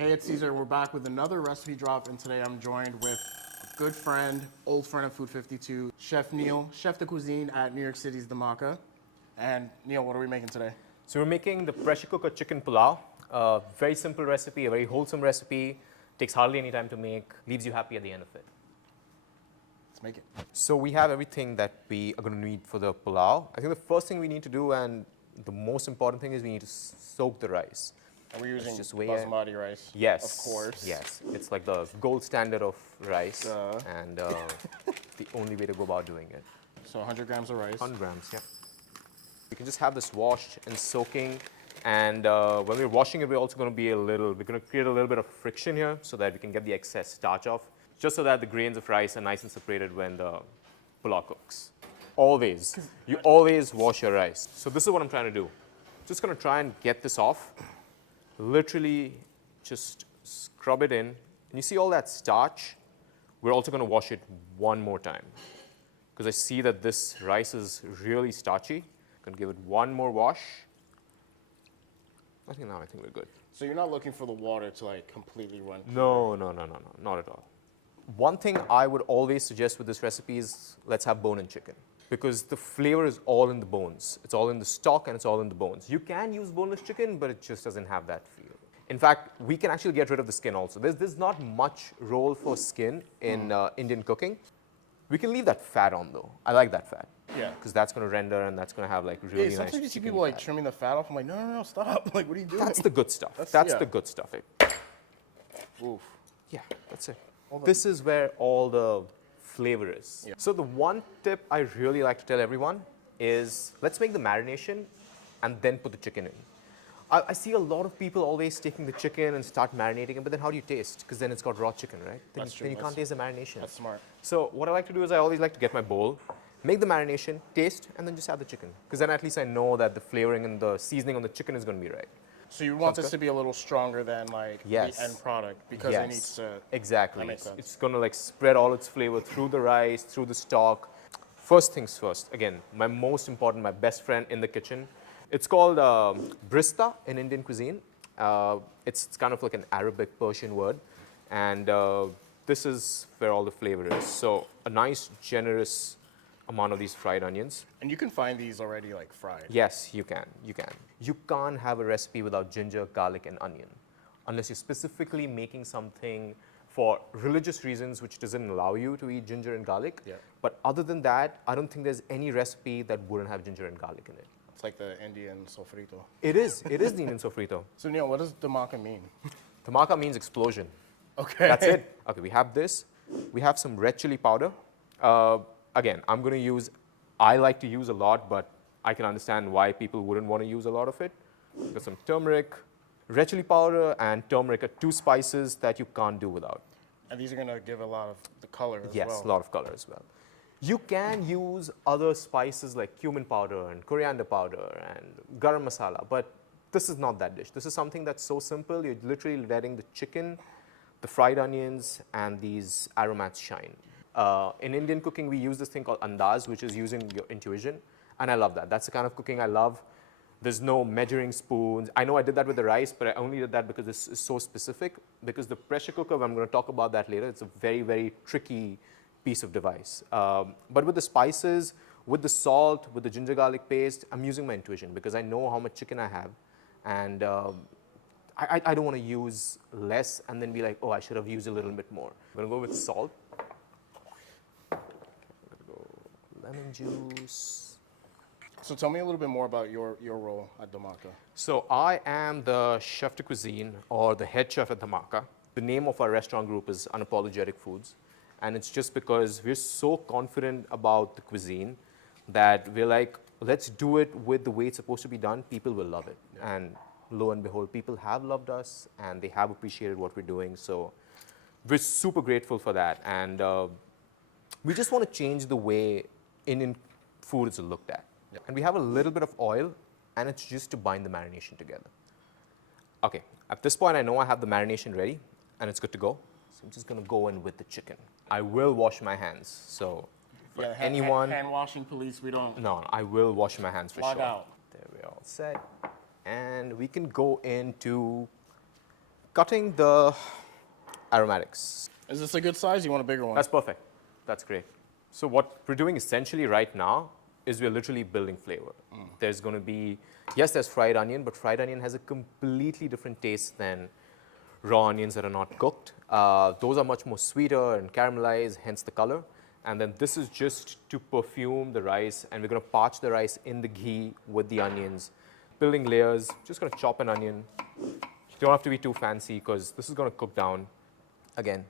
Hey, it's Cesar. We're back with another recipe drop, and today I'm joined with a good friend, old friend of Food52, Chef Neel, Chef de Cuisine at New York City's Dhamaka. And Neel, what are we making today? So we're making the pressure cooker chicken pulao. A very simple recipe, a very wholesome recipe. Takes hardly any time to make, leaves you happy at the end of it. Let's make it. So we have everything that we are going to need for the pulao. I think the first thing we need to do, and the most important thing, is we need to soak the rice. And we're using just basmati rice. Yes. Of course. Yes. It's like the gold standard of rice, and the only way to go about doing it. So 100 grams of rice. 100 grams, yeah. We can just have this washed and soaking. And when we're washing it, we're also going to create a little bit of friction here so that we can get the excess starch off, just so that the grains of rice are nice and separated when the pulao cooks. Always. You always wash your rice. So this is what I'm trying to do. Just going to try and get this off. Literally just scrub it in. And you see all that starch? We're also going to wash it one more time because I see that this rice is really starchy. I'm going to give it one more wash. I think we're good. So you're not looking for the water to like completely run through? No, not at all. One thing I would always suggest with this recipe is let's have bone-in chicken because the flavor is all in the bones. It's all in the stock and it's all in the bones. You can use boneless chicken, but it just doesn't have that feel. In fact, we can actually get rid of the skin also. There's not much role for skin in Indian cooking. We can leave that fat on though. I like that fat. Yeah. Because that's going to render and that's going to have like really nice sometimes you see chicken people like fat. trimming the fat off. I'm like, no, stop. Like, what are you doing? That's the good stuff. That's yeah. the good stuff. Oof. Yeah, that's it. This is where all the flavor is. Yeah. So the one tip I really like to tell everyone is let's make the marination and then put the chicken in. I see a lot of people always taking the chicken and start marinating it, but then how do you taste? Because then it's got raw chicken, right? Then, That's true. Then you can't taste the marination. That's smart. So what I like to do is I always like to get my bowl, make the marination, taste, and then just add the chicken. Because then at least I know that the flavoring and the seasoning on the chicken is going to be right. So you want this to be a little stronger than like the end product because it needs to... Exactly. That makes sense. It's going to like spread all its flavor through the rice, through the stock. First things first, again, my most important, my best friend in the kitchen. It's called brista in Indian cuisine. It's kind of like an Arabic Persian word. And this is where all the flavor is. So a nice, generous amount of these fried onions. And you can find these already like fried. Yes, you can. You can't have a recipe without ginger, garlic, and onion, unless you're specifically making something for religious reasons which doesn't allow you to eat ginger and garlic. Yeah. But other than that, I don't think there's any recipe that wouldn't have ginger and garlic in it. It's like the Indian sofrito. It is the Indian sofrito. So Neel, what does Dhamaka mean? Dhamaka means explosion. Okay. That's it. Okay, we have this. We have some red chili powder. Again, I like to use a lot, but I can understand why people wouldn't want to use a lot of it. There's some turmeric. Red chili powder and turmeric are two spices that you can't do without. And these are going to give a lot of the color as well. Yes, a lot of color as well. You can use other spices like cumin powder and coriander powder and garam masala, but this is not that dish. This is something that's so simple. You're literally letting the chicken, the fried onions, and these aromats shine. In Indian cooking, we use this thing called Andaaz, which is using your intuition, and I love that. That's the kind of cooking I love. There's no measuring spoons. I know I did that with the rice, but I only did that because this is so specific. Because the pressure cooker, I'm going to talk about that later, it's a very, very tricky piece of device. But with the spices, with the salt, with the ginger garlic paste, I'm using my intuition because I know how much chicken I have. And I don't want to use less and then be like, oh, I should have used a little bit more. I'm going to go with salt. I'm going to go lemon juice. So tell me a little bit more about your role at Dhamaka. So I am the chef de cuisine or the head chef at Dhamaka. The name of our restaurant group is Unapologetic Foods. And it's just because we're so confident about the cuisine that we're like, let's do it with the way it's supposed to be done. People will love it. Yeah. And lo and behold, people have loved us and they have appreciated what we're doing. So we're super grateful for that. And we just want to change the way Indian food is looked at. Yeah. And we have a little bit of oil and it's just to bind the marination together. Okay, at this point I know I have the marination ready and it's good to go. So I'm just going to go in with the chicken. I will wash my hands. So for anyone... Hand washing police, we don't... No, I will wash my hands for sure. Log out. There we're all set. And we can go into a cutting the aromatics. Is this a good size? You want a bigger one? That's perfect. That's great. So what we're doing essentially right now is we're literally building flavor. There's going to be, yes, there's fried onion, but fried onion has a completely different taste than raw onions that are not cooked. Those are much more sweeter and caramelized, hence the color. And then this is just to perfume the rice, and we're going to parch the rice in the ghee with the onions, building layers. Just going to chop an onion. You don't have to be too fancy because this is going to cook down again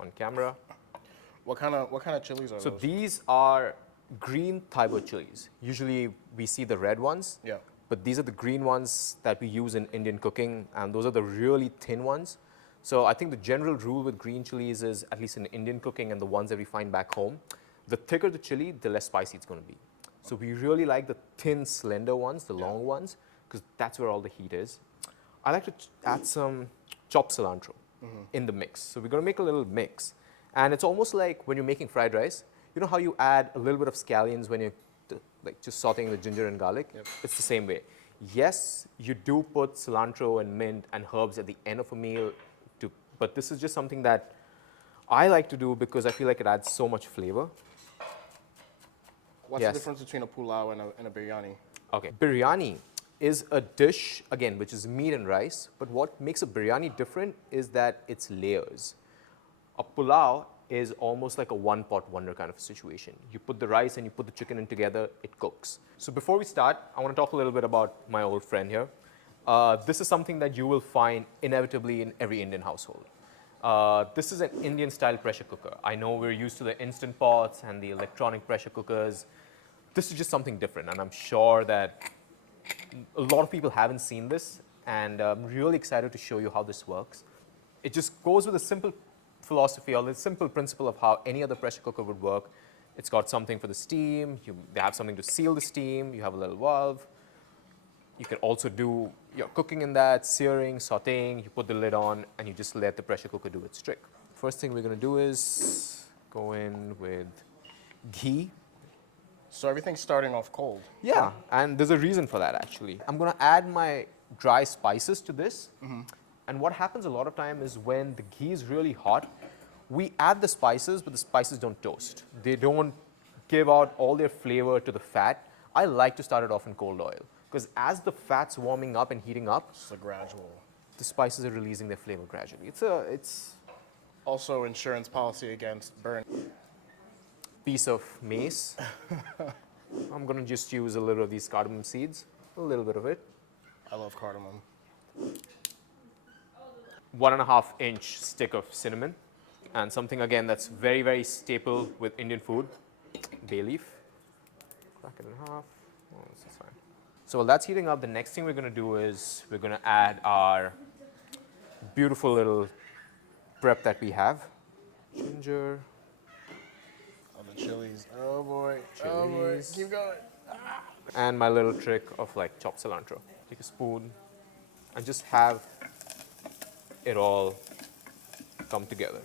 on camera. What kind of chilies are So those? these are green Thai chilies. Usually we see the red ones, Yeah. but these are the green ones that we use in Indian cooking, and those are the really thin ones. So I think the general rule with green chilies is, at least in Indian cooking and the ones that we find back home, the thicker the chili, the less spicy it's going to be. So we really like the thin, slender ones, the long ones, because that's where all the heat is. I like to add some chopped cilantro in the mix. So we're going to make a little mix. And it's almost like when you're making fried rice, you know how you add a little bit of scallions when you're like just sauteing the ginger and garlic? Yep. It's the same way. Yes, you do put cilantro and mint and herbs at the end of a meal, but this is just something that I like to do because I feel like it adds so much flavor. What's Yes. the difference between a pulao and a biryani? Okay. Biryani is a dish, again, which is meat and rice, but what makes a biryani different is that it's layers. A pulao is almost like a one-pot wonder kind of a situation. You put the rice and you put the chicken in together, it cooks. So before we start, I want to talk a little bit about my old friend here. This is something that you will find inevitably in every Indian household. This is an Indian-style pressure cooker. I know we're used to the Instant Pots and the electronic pressure cookers. This is just something different, and I'm sure that a lot of people haven't seen this, and I'm really excited to show you how this works. It just goes with a simple philosophy or the simple principle of how any other pressure cooker would work. It's got something for the steam, they have something to seal the steam, you have a little valve. You can also do your cooking in that, searing, sauteing, you put the lid on, and you just let the pressure cooker do its trick. First thing we're going to do is go in with ghee. So everything's starting off cold. Yeah, and there's a reason for that actually. I'm going to add my dry spices to this. And what happens a lot of time is when the ghee is really hot, we add the spices, but the spices don't toast. They don't give out all their flavor to the fat. I like to start it off in cold oil, because as the fat's warming up and heating up, It's a gradual. the spices are releasing their flavor gradually. It's Also, insurance policy against burn. piece of mace. I'm going to just use a little of these cardamom seeds, a little bit of it. I love cardamom. 1.5 inch stick of cinnamon, and something again that's very, very staple with Indian food, bay leaf. Crack it in half. Oh, this is fine. So while that's heating up, the next thing we're going to do is we're going to add our beautiful little prep that we have. Ginger. Oh, the chilies. Oh boy. Oh boy. Chilies. Keep going. And my little trick of like chopped cilantro. Take a spoon and just have it all come together.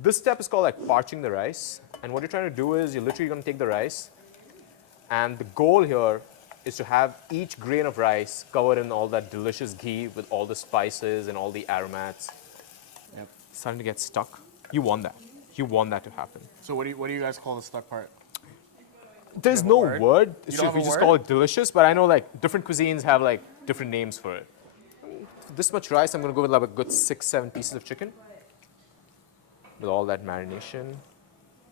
This step is called like parching the rice. And what you're trying to do is you're literally going to take the rice, and the goal here is to have each grain of rice covered in all that delicious ghee with all the spices and all the aromats. Yep. It's starting to get stuck. You want that. You want that to happen. So what do you guys call the stuck part? There's have a no word? word. You don't have We a just word? call it delicious, but I know like different cuisines have like different names for it. This much rice, I'm going to go with like a good 6-7 pieces of chicken with all that marination.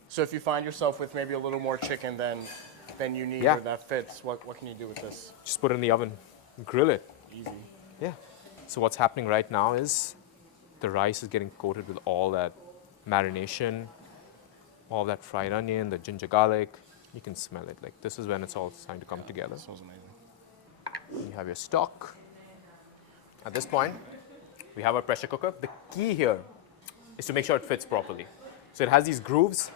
So if you find yourself with maybe a little more chicken than you need Yeah. or that fits, what can you do with this? Just put it in the oven, grill it. Easy. Yeah. So what's happening right now is the rice is getting coated with all that marination, all that fried onion, the ginger garlic. You can smell it. Like this is when it's all starting to come together. Smells amazing. You have your stock. At this point, we have our pressure cooker. The key here is to make sure it fits properly. So it has these grooves,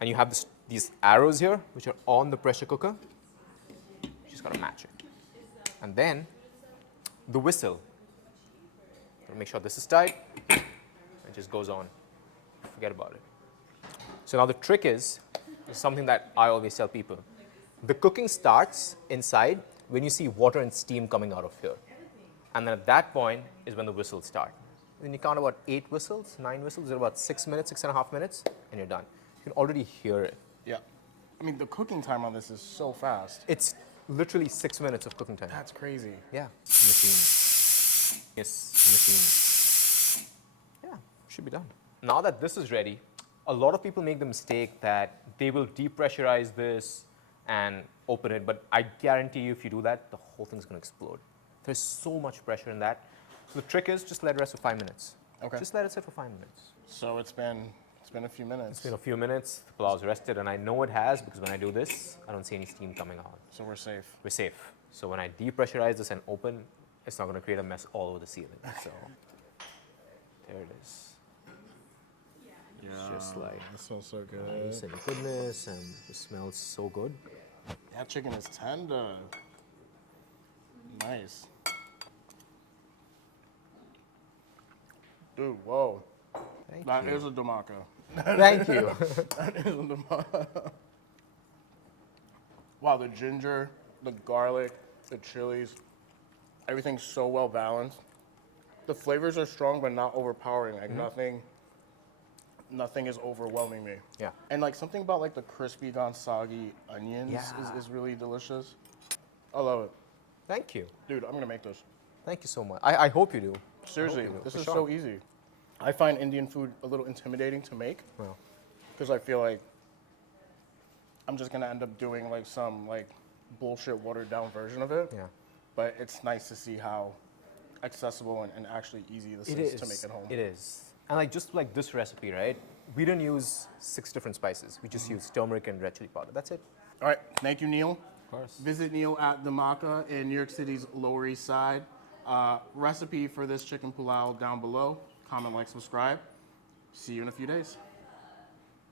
and you have these arrows here, which are on the pressure cooker. You just gotta match it. And then the whistle. Gotta make sure this is tight. It just goes on. Forget about it. So now the trick is something that I always tell people. The cooking starts inside when you see water and steam coming out of here. And then at that point is when the whistles start. Then you count about 8 whistles, 9 whistles, about 6 minutes, 6.5 minutes, and you're done. You can already hear it. Yeah. I mean, the cooking time on this is so fast. It's literally 6 minutes of cooking time. That's crazy. Yeah. Machine. Yes, machine. Yeah, should be done. Now that this is ready, a lot of people make the mistake that they will depressurize this and open it, but I guarantee you if you do that, the whole thing's going to explode. There's so much pressure in that. So the trick is just let it rest for 5 minutes. Okay. Just let it sit for 5 minutes. So it's been a few minutes. It's been a few minutes, the pulau's rested, and I know it has because when I do this, I don't see any steam coming out. So we're safe. We're safe. So when I depressurize this and open, it's not going to create a mess all over the ceiling. So there it is. Yeah. It's just like, that smells so good. nice and goodness, and it smells so good. That chicken is tender. Nice. Dude, whoa. That is a Dhamaka. Thank you. That is a Dhamaka. Wow, the ginger, the garlic, the chilies, everything's so well balanced. The flavors are strong but not overpowering. Like nothing is overwhelming me. Yeah. And like something about like the crispy gone soggy onions Yeah. is really delicious. I love it. Thank you. Dude, I'm gonna make this. Thank you so much. I hope you do. Seriously, you do, this for is sure. so easy. I find Indian food a little intimidating to make Well, because I feel like I'm just gonna end up doing like some like bullshit watered down version of it. yeah. But it's nice to see how accessible and actually easy this is to make at home. It is. And like just like this recipe, right? We didn't use 6 different spices. We just used turmeric and red chili powder. That's it. All right, thank you, Neel. Of course. Visit Neel at Dhamaka in New York City's Lower East Side. Recipe for this chicken pulao down below. Comment, like, subscribe. See you in a few days.